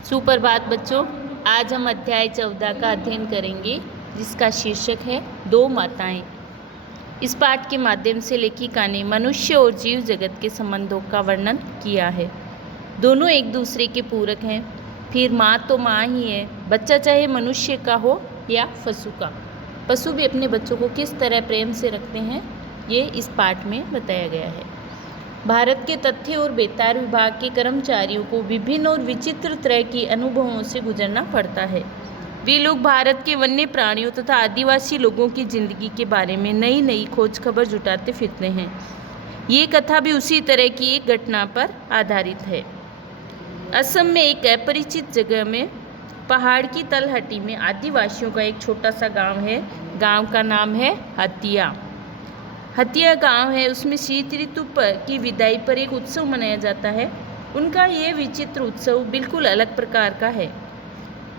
सुप्रभात बच्चों। आज हम अध्याय 14 का अध्ययन करेंगे, जिसका शीर्षक है दो माताएं। इस पाठ के माध्यम से लेखिका ने मनुष्य और जीव जगत के संबंधों का वर्णन किया है। दोनों एक दूसरे के पूरक हैं। फिर माँ तो माँ ही है, बच्चा चाहे मनुष्य का हो या पशु का। पशु भी अपने बच्चों को किस तरह प्रेम से रखते हैं, ये इस पाठ में बताया गया है। भारत के तथ्य और बेतार विभाग के कर्मचारियों को विभिन्न और विचित्र तरह के अनुभवों से गुजरना पड़ता है। वे लोग भारत के वन्य प्राणियों तथा आदिवासी लोगों की जिंदगी के बारे में नई नई खोज खबर जुटाते फिरते हैं। ये कथा भी उसी तरह की एक घटना पर आधारित है। असम में एक अपरिचित जगह में पहाड़ की तलहटी में आदिवासियों का एक छोटा सा गांव है। गांव का नाम है हतिया। हतिया गांव है, उसमें शीत ऋतु की विदाई पर एक उत्सव मनाया जाता है। उनका ये विचित्र उत्सव बिल्कुल अलग प्रकार का है।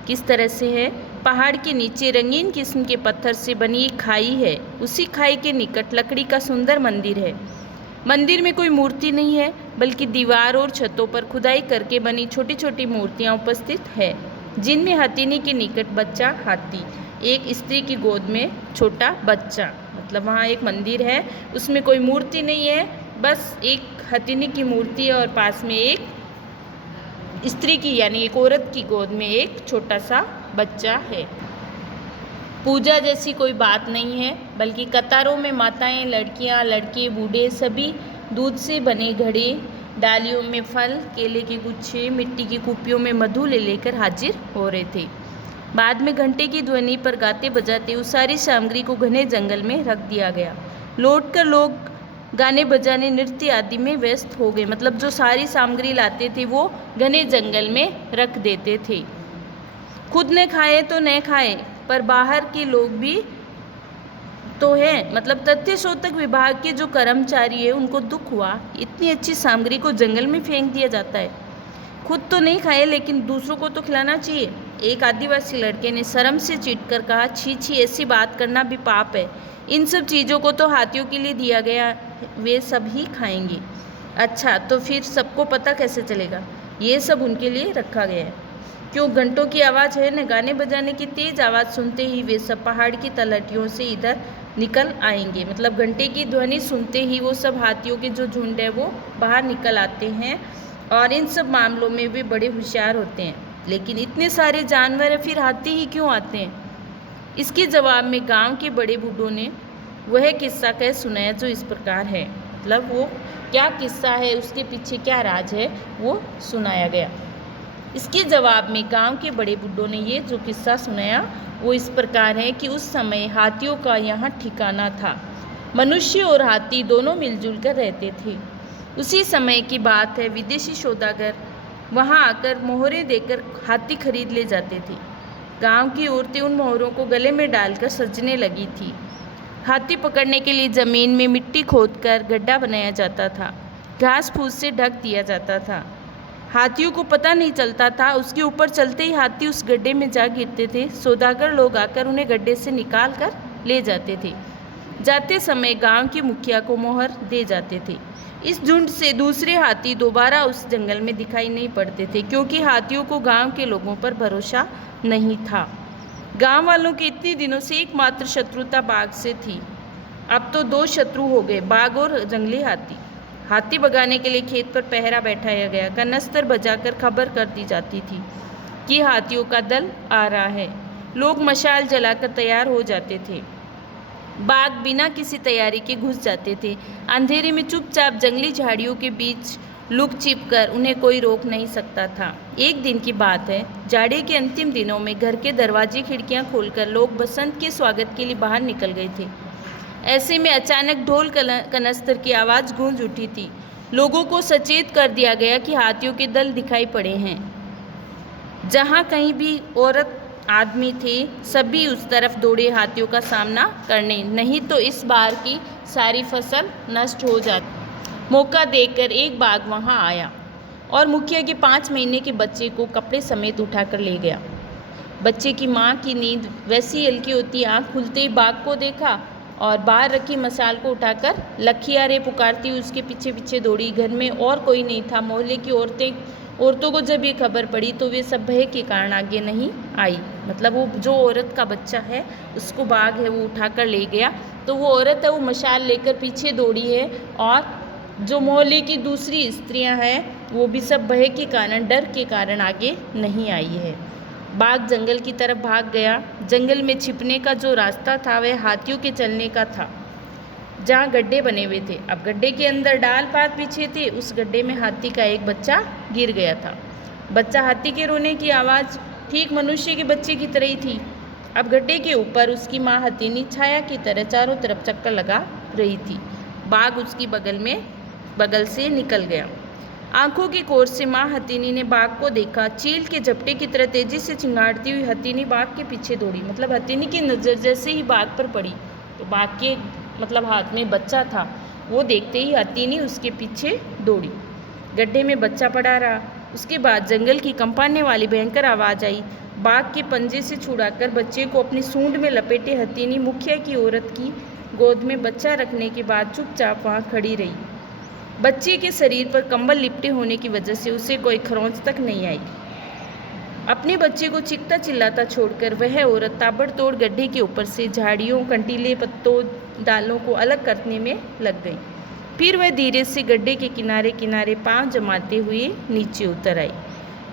किस तरह से है? पहाड़ के नीचे रंगीन किस्म के पत्थर से बनी एक खाई है। उसी खाई के निकट लकड़ी का सुंदर मंदिर है। मंदिर में कोई मूर्ति नहीं है, बल्कि दीवार और छतों पर खुदाई करके बनी छोटी छोटी मूर्तियां उपस्थित है, जिनमें हथिनी के निकट बच्चा हाथी, एक स्त्री की गोद में छोटा बच्चा। मतलब वहाँ एक मंदिर है, उसमें कोई मूर्ति नहीं है, बस एक हथिनी की मूर्ति है और पास में एक स्त्री की यानी एक औरत की गोद में एक छोटा सा बच्चा है। पूजा जैसी कोई बात नहीं है, बल्कि कतारों में माताएं, लड़कियां, लड़के, बूढ़े सभी दूध से बने घड़े, डालियों में फल, केले के गुच्छे, मिट्टी की कुप्पियों में मधु ले लेकर हाजिर हो रहे थे। बाद में घंटे की ध्वनि पर गाते बजाते उस सारी सामग्री को घने जंगल में रख दिया गया। लौटकर लोग गाने बजाने, नृत्य आदि में व्यस्त हो गए। मतलब जो सारी सामग्री लाते थे वो घने जंगल में रख देते थे। खुद ने खाए तो न खाए, पर बाहर के लोग भी तो हैं। मतलब तथ्य शोधक विभाग के जो कर्मचारी है उनको दुख हुआ, इतनी अच्छी सामग्री को जंगल में फेंक दिया जाता है। खुद तो नहीं खाए, लेकिन दूसरों को तो खिलाना चाहिए। एक आदिवासी लड़के ने शर्म से चीटकर कहा, छी छी, ऐसी बात करना भी पाप है। इन सब चीज़ों को तो हाथियों के लिए दिया गया, वे सब ही खाएंगे। अच्छा, तो फिर सबको पता कैसे चलेगा? ये सब उनके लिए रखा गया है। क्यों? घंटों की आवाज़ है न, गाने बजाने की तेज़ आवाज़ सुनते ही वे सब पहाड़ की तलहटियों से इधर निकल आएंगे। मतलब घंटे की ध्वनि सुनते ही वो सब हाथियों के जो झुंड है वो बाहर निकल आते हैं, और इन सब मामलों में वे बड़े होशियार होते हैं। लेकिन इतने सारे जानवर हैं, फिर हाथी ही क्यों आते हैं? इसके जवाब में गांव के बड़े बूढ़ों ने वह किस्सा कह सुनाया जो इस प्रकार है। मतलब वो क्या किस्सा है, उसके पीछे क्या राज है, वो सुनाया गया। इसके जवाब में गांव के बड़े बूढ़ों ने ये जो किस्सा सुनाया वो इस प्रकार है कि उस समय हाथियों का यहाँ ठिकाना था। मनुष्य और हाथी दोनों मिलजुल कर रहते थे। उसी समय की बात है, विदेशी सौदागर वहाँ आकर मोहरें देकर हाथी खरीद ले जाते थे। गांव की औरतें उन मोहरों को गले में डालकर सजने लगी थी। हाथी पकड़ने के लिए ज़मीन में मिट्टी खोदकर गड्ढा बनाया जाता था, घास फूस से ढक दिया जाता था। हाथियों को पता नहीं चलता था, उसके ऊपर चलते ही हाथी उस गड्ढे में जा गिरते थे। सौदागर लोग आकर उन्हें गड्ढे से निकाल कर ले जाते थे। जाते समय गांव के मुखिया को मोहर दे जाते थे। इस झुंड से दूसरे हाथी दोबारा उस जंगल में दिखाई नहीं पड़ते थे, क्योंकि हाथियों को गांव के लोगों पर भरोसा नहीं था। गांव वालों की इतने दिनों से एकमात्र शत्रुता बाघ से थी। अब तो दो शत्रु हो गए, बाघ और जंगली हाथी। हाथी भगाने के लिए खेत पर पहरा बैठाया गया। कनस्तर बजाकर खबर कर दी जाती थी कि हाथियों का दल आ रहा है। लोग मशाल जलाकर तैयार हो जाते थे। बाघ बिना किसी तैयारी के घुस जाते थे। अंधेरे में चुपचाप जंगली झाड़ियों के बीच लुक छिप कर उन्हें कोई रोक नहीं सकता था। एक दिन की बात है, जाड़े के अंतिम दिनों में घर के दरवाजे खिड़कियां खोलकर लोग बसंत के स्वागत के लिए बाहर निकल गए थे। ऐसे में अचानक ढोल कनस्तर की आवाज़ गूंज उठी थी। लोगों को सचेत कर दिया गया कि हाथियों के दल दिखाई पड़े हैं। जहाँ कहीं भी औरत आदमी थे, सभी उस तरफ दौड़े हाथियों का सामना करने, नहीं तो इस बार की सारी फसल नष्ट हो जाती। मौका देखकर एक बाघ वहां आया और मुखिया के 5 महीने के बच्चे को कपड़े समेत उठाकर ले गया। बच्चे की माँ की नींद वैसी हल्की होती, आँख खुलते ही बाघ को देखा और बाहर रखी मशाल को उठाकर लखियारे पुकारती उसके पीछे पीछे दौड़ी। घर में और कोई नहीं था। मोहल्ले की औरतें औरतों को जब ये खबर पड़ी तो वे सब भय के कारण आगे नहीं आई। मतलब वो जो औरत का बच्चा है उसको बाघ है वो उठाकर ले गया, तो वो औरत है वो मशाल लेकर पीछे दौड़ी है, और जो मोहल्ले की दूसरी स्त्रियां हैं वो भी सब भय के कारण, डर के कारण आगे नहीं आई है। बाघ जंगल की तरफ भाग गया। जंगल में छिपने का जो रास्ता था वह हाथियों के चलने का था, जहाँ गड्ढे बने हुए थे। अब गड्ढे के अंदर डाल पात बिछे थे, उस गड्ढे में हाथी का एक बच्चा गिर गया था। बच्चा हाथी के रोने की आवाज़ ठीक मनुष्य के बच्चे की तरह ही थी। अब गड्ढे के ऊपर उसकी माँ हथीनी छाया की तरह चारों तरफ चक्कर लगा रही थी। बाघ उसकी बगल से निकल गया। आंखों की कोर से माँ हथीनी ने बाघ को देखा। चील के झपटे की तरह तेजी से चिंगाड़ती हुई हथीनी बाघ के पीछे दौड़ी। मतलब हथीनी की नज़र जैसे ही बाघ पर पड़ी तो बाघ के हाथ में बच्चा था, वो देखते ही हथीनी उसके पीछे दौड़ी। गड्ढे में बच्चा पड़ा रहा। उसके बाद जंगल की कंपाने वाली भयंकर आवाज़ आई। बाघ के पंजे से छुड़ाकर बच्चे को अपनी सूंड में लपेटे हथीनी मुखिया की औरत की गोद में बच्चा रखने के बाद चुपचाप वहाँ खड़ी रही। बच्चे के शरीर पर कंबल लिपटे होने की वजह से उसे कोई खरोंच तक नहीं आई। अपने बच्चे को चीखता चिल्लाता छोड़कर वह औरत ताबड़तोड़ गड्ढे के ऊपर से झाड़ियों, कंटीले पत्तों, डालों को अलग करने में लग गई। फिर वह धीरे से गड्ढे के किनारे किनारे पांव जमाते हुए नीचे उतर आई।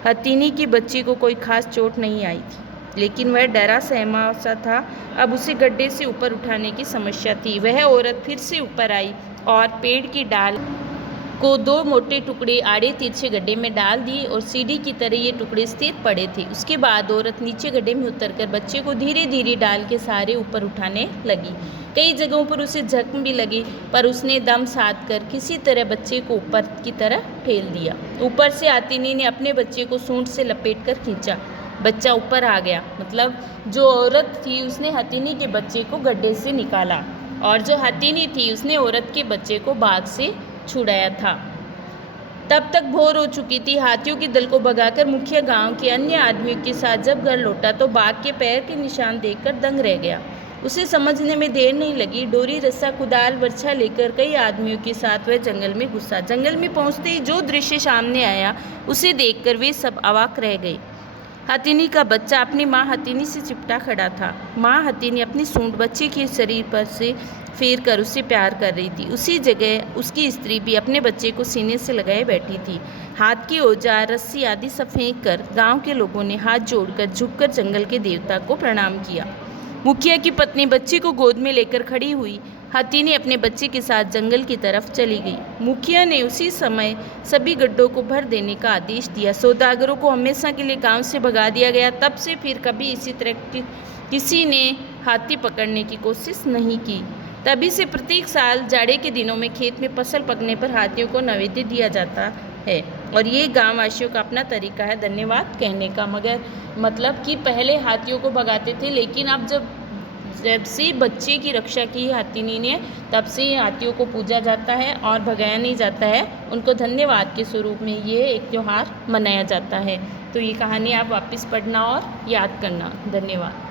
हथीनी की बच्ची को कोई खास चोट नहीं आई थी, लेकिन वह डरा सहमा सा था। अब उसे गड्ढे से ऊपर उठाने की समस्या थी। वह औरत फिर से ऊपर आई और पेड़ की डाल को दो मोटे टुकड़े आड़े तिरछे गड्ढे में डाल दिए और सीढ़ी की तरह ये टुकड़े स्थिर पड़े थे। उसके बाद औरत नीचे गड्ढे में उतरकर बच्चे को धीरे धीरे डाल के सहारे ऊपर उठाने लगी। कई जगहों पर उसे जख्म भी लगे, पर उसने दम साध कर किसी तरह बच्चे को ऊपर की तरफ ठेल दिया। ऊपर से हथीनी ने अपने बच्चे को सूंड से लपेट कर खींचा। बच्चा ऊपर आ गया। मतलब जो औरत थी उसने हथीनी के बच्चे को गड्ढे से निकाला, और जो हथीनी थी उसने औरत के बच्चे को बाघ से छुड़ाया था। तब तक भोर हो चुकी थी। हाथियों के दल को भगाकर मुखिया गांव के अन्य आदमियों के साथ जब घर लौटा तो बाघ के पैर के निशान देखकर दंग रह गया। उसे समझने में देर नहीं लगी। डोरी, रस्सा, कुदाल, बर्छा लेकर कई आदमियों के साथ वह जंगल में घुसा। जंगल में पहुंचते ही जो दृश्य सामने आया उसे देखकर वे सब अवाक रह गए। हथीनी का बच्चा अपनी माँ हथीनी से चिपटा खड़ा था। माँ हथीनी अपनी सूंड बच्चे के शरीर पर से फेर कर उससे प्यार कर रही थी। उसी जगह उसकी स्त्री भी अपने बच्चे को सीने से लगाए बैठी थी। हाथ के औजार, रस्सी आदि सब फेंक कर गाँव के लोगों ने हाथ जोड़कर झुककर जंगल के देवता को प्रणाम किया। मुखिया की पत्नी बच्चे को गोद में लेकर खड़ी हुई। हथीनी अपने बच्चे के साथ जंगल की तरफ चली गई। मुखिया ने उसी समय सभी गड्ढों को भर देने का आदेश दिया। सौदागरों को हमेशा के लिए गांव से भगा दिया गया। तब से फिर कभी इसी तरह किसी ने हाथी पकड़ने की कोशिश नहीं की। तभी से प्रत्येक साल जाड़े के दिनों में खेत में फसल पकने पर हाथियों को नैवेद्य दिया जाता है, और ये गाँव वासियों का अपना तरीका है धन्यवाद कहने का। मगर मतलब कि पहले हाथियों को भगाते थे, लेकिन अब जब से बच्चे की रक्षा की हथीनी ने, तब से हाथियों को पूजा जाता है और भगाया नहीं जाता है। उनको धन्यवाद के स्वरूप में ये एक त्यौहार मनाया जाता है। तो ये कहानी आप वापस पढ़ना और याद करना। धन्यवाद।